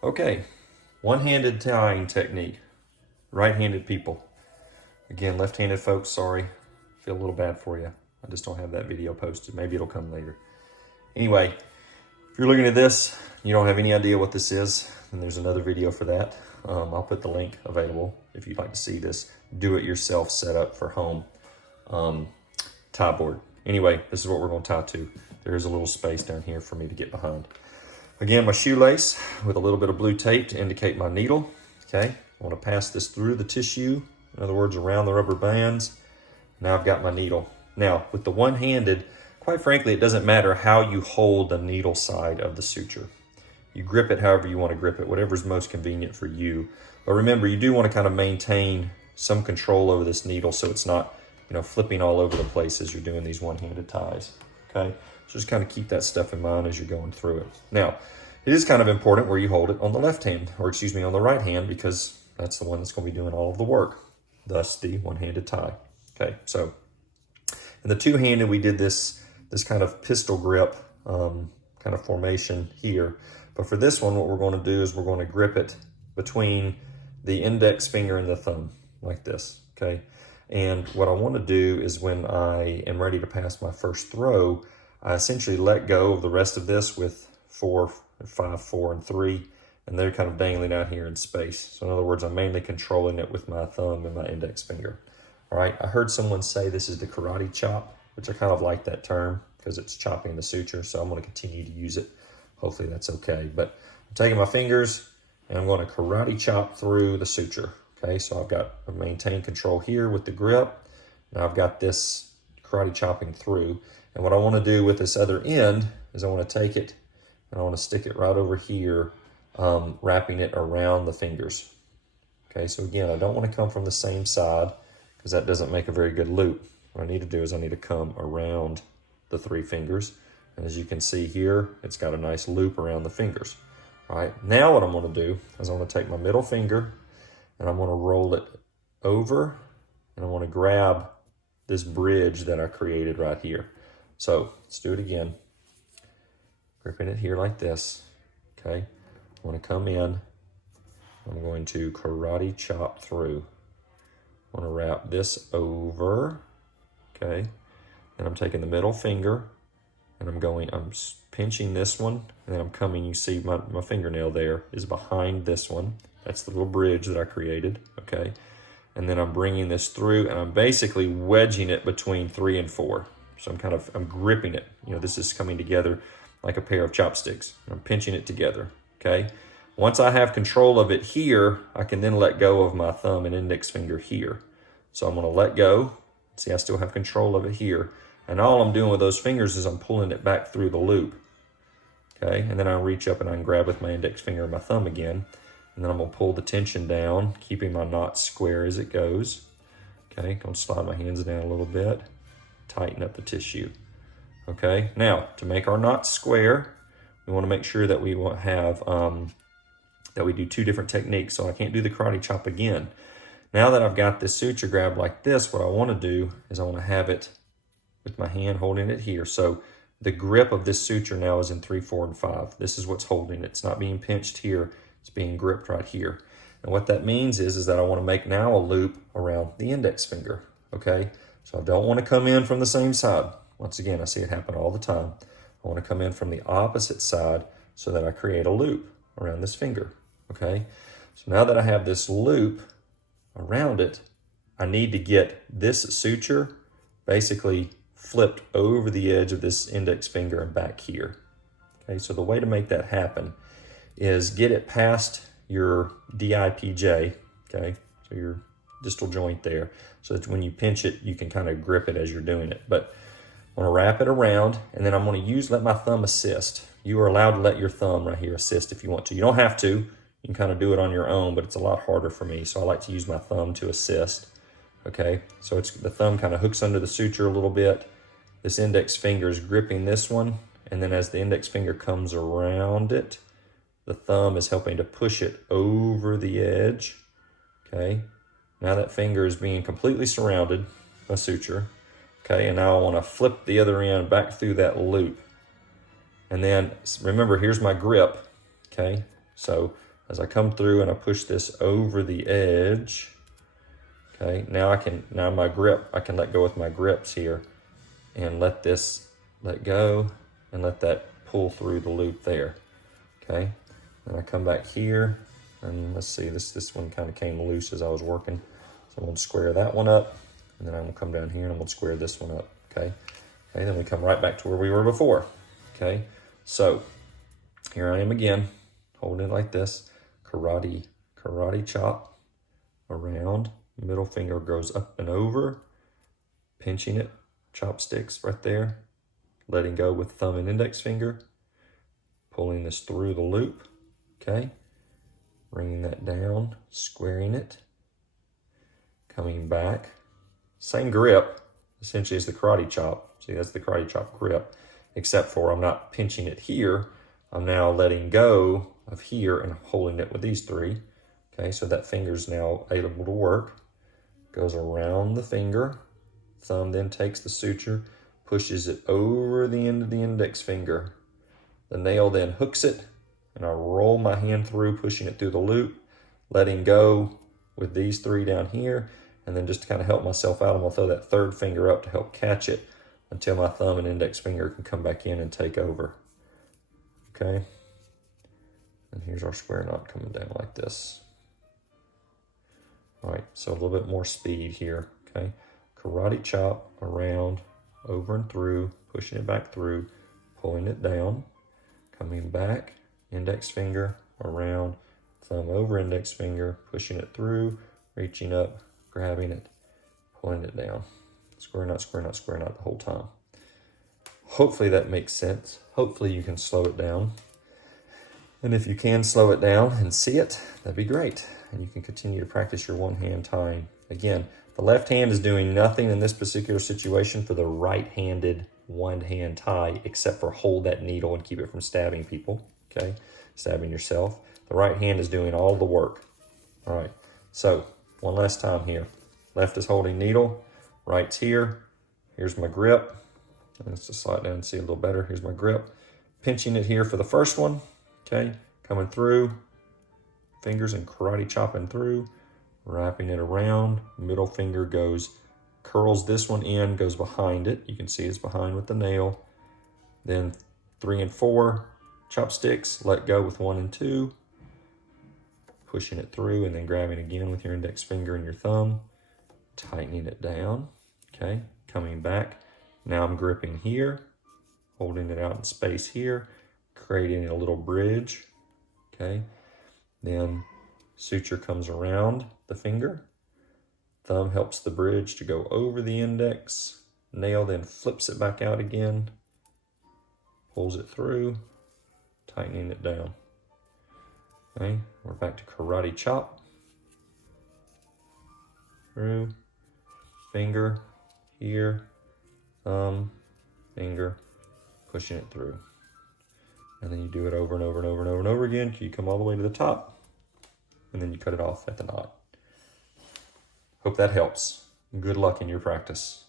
Okay, one-handed tying technique. Right-handed people. Again, left-handed folks, sorry. Feel a little bad for you. I just don't have that video posted. Maybe it'll come later. Anyway, if you're looking at this, you don't have any idea what this is, then there's another video for that. I'll put the link available if you'd like to see this do-it-yourself setup for home tie board. Anyway, this is what we're going to tie to. There's a little space down here for me to get behind. Again, my shoelace with a little bit of blue tape to indicate my needle. Okay, I want to pass this through the tissue, in other words, around the rubber bands. Now I've got my needle. Now, with the one-handed, quite frankly, it doesn't matter how you hold the needle side of the suture. You grip it however you want to grip it, whatever's most convenient for you. But remember, you do want to kind of maintain some control over this needle so it's not, flipping all over the place as you're doing these one-handed ties, okay? So just kind of keep that stuff in mind as you're going through it. Now, it is kind of important where you hold it on the left hand, or excuse me, on the right hand, because that's the one that's going to be doing all of the work, thus the one-handed tie. Okay, so in the two-handed, we did this kind of pistol grip kind of formation here. But for this one, what we're going to do is we're going to grip it between the index finger and the thumb, like this, okay? And what I want to do is when I am ready to pass my first throw, I essentially let go of the rest of this with 4, 5, 4, and 3, and they're kind of dangling out here in space. So in other words, I'm mainly controlling it with my thumb and my index finger. All right, I heard someone say this is the karate chop, which I kind of like that term because it's chopping the suture, so I'm going to continue to use it. Hopefully that's okay. But I'm taking my fingers and I'm going to karate chop through the suture. Okay, so I've maintained control here with the grip. Now I've got this karate chopping through. And what I want to do with this other end is I want to take it and I want to stick it right over here, wrapping it around the fingers. Okay, so again, I don't want to come from the same side because that doesn't make a very good loop. What I need to do is I need to come around the 3 fingers. And as you can see here, it's got a nice loop around the fingers. All right, now what I'm going to do is I'm going to take my middle finger and I'm going to roll it over and I want to grab this bridge that I created right here. So let's do it again. Gripping it here like this, okay? I want to come in. I'm going to karate chop through. I want to wrap this over, okay? And I'm taking the middle finger and I'm pinching this one and then I'm coming, you see my fingernail there is behind this one. That's the little bridge that I created, okay? And then I'm bringing this through and I'm basically wedging it between 3 and 4. So I'm gripping it. This is coming together like a pair of chopsticks. I'm pinching it together, okay? Once I have control of it here, I can then let go of my thumb and index finger here. So I'm gonna let go. See, I still have control of it here. And all I'm doing with those fingers is I'm pulling it back through the loop, okay? And then I reach up and I can grab with my index finger and my thumb again. And then I'm gonna pull the tension down, keeping my knot square as it goes. Okay, gonna slide my hands down a little bit, tighten up the tissue. Okay, now to make our knot square, we wanna make sure that we have, that we do 2 different techniques. So I can't do the karate chop again. Now that I've got this suture grab like this, what I wanna do is I wanna have it with my hand holding it here. So the grip of this suture now is in 3, 4, and 5. This is what's holding it. It's not being pinched here. It's being gripped right here. And what that means is that I want to make now a loop around the index finger, okay? So I don't want to come in from the same side. Once again, I see it happen all the time. I want to come in from the opposite side so that I create a loop around this finger, okay? So now that I have this loop around it, I need to get this suture basically flipped over the edge of this index finger and back here. Okay, so the way to make that happen is get it past your DIPJ, okay, so your distal joint there, so that when you pinch it, you can kind of grip it as you're doing it. But I'm gonna wrap it around, and then I'm gonna let my thumb assist. You are allowed to let your thumb right here assist if you want to. You don't have to. You can kind of do it on your own, but it's a lot harder for me, so I like to use my thumb to assist. Okay, so the thumb kind of hooks under the suture a little bit. This index finger is gripping this one, and then as the index finger comes around it, the thumb is helping to push it over the edge. Okay, now that finger is being completely surrounded by suture. Okay, and now I want to flip the other end back through that loop. And then remember, here's my grip. Okay, so as I come through and I push this over the edge, okay, now my grip, I can let go with my grips here and let go and let that pull through the loop there, okay? Then I come back here and let's see, this one kind of came loose as I was working. So I'm gonna square that one up and then I'm gonna come down here and I'm gonna square this one up, okay? Okay, then we come right back to where we were before, okay? So here I am again, holding it like this, karate chop around, middle finger goes up and over, pinching it, chopsticks right there, letting go with thumb and index finger, pulling this through the loop, okay? Bringing that down, squaring it, coming back. Same grip, essentially, as the karate chop. See, that's the karate chop grip, except for I'm not pinching it here. I'm now letting go of here and holding it with these three. Okay, so that finger's now able to work. Goes around the finger. Thumb then takes the suture, pushes it over the end of the index finger. The nail then hooks it, and I roll my hand through, pushing it through the loop, letting go with these three down here, and then just to kind of help myself out, I'm gonna throw that third finger up to help catch it until my thumb and index finger can come back in and take over. Okay, and here's our square knot coming down like this. All right, so a little bit more speed here, okay? Karate chop around, over and through, pushing it back through, pulling it down, coming back, index finger around, thumb over index finger, pushing it through, reaching up, grabbing it, pulling it down. Square knot, square knot, square knot the whole time. Hopefully that makes sense. Hopefully you can slow it down. And if you can slow it down and see it, that'd be great. And you can continue to practice your one-hand tying. Again, the left hand is doing nothing in this particular situation for the right-handed one-hand tie, except for hold that needle and keep it from stabbing people, okay? Stabbing yourself. The right hand is doing all the work. All right, so one last time here. Left is holding needle, right's here. Here's my grip. Let's just slide down and see a little better. Here's my grip. Pinching it here for the first one, okay? Coming through, fingers and karate chopping through, wrapping it around. Middle finger goes, curls this one in, goes behind it. You can see it's behind with the nail. Then 3 and 4 chopsticks, let go with 1 and 2. Pushing it through and then grabbing again with your index finger and your thumb. Tightening it down, okay? Coming back. Now I'm gripping here, holding it out in space here, creating a little bridge, okay? Then suture comes around the finger. Thumb helps the bridge to go over the index. Nail then flips it back out again, pulls it through, tightening it down. Okay, we're back to karate chop. Through, finger, here, thumb, finger, pushing it through. And then you do it over and over and over and over and over again till you come all the way to the top, and then you cut it off at the knot. Hope that helps. Good luck in your practice.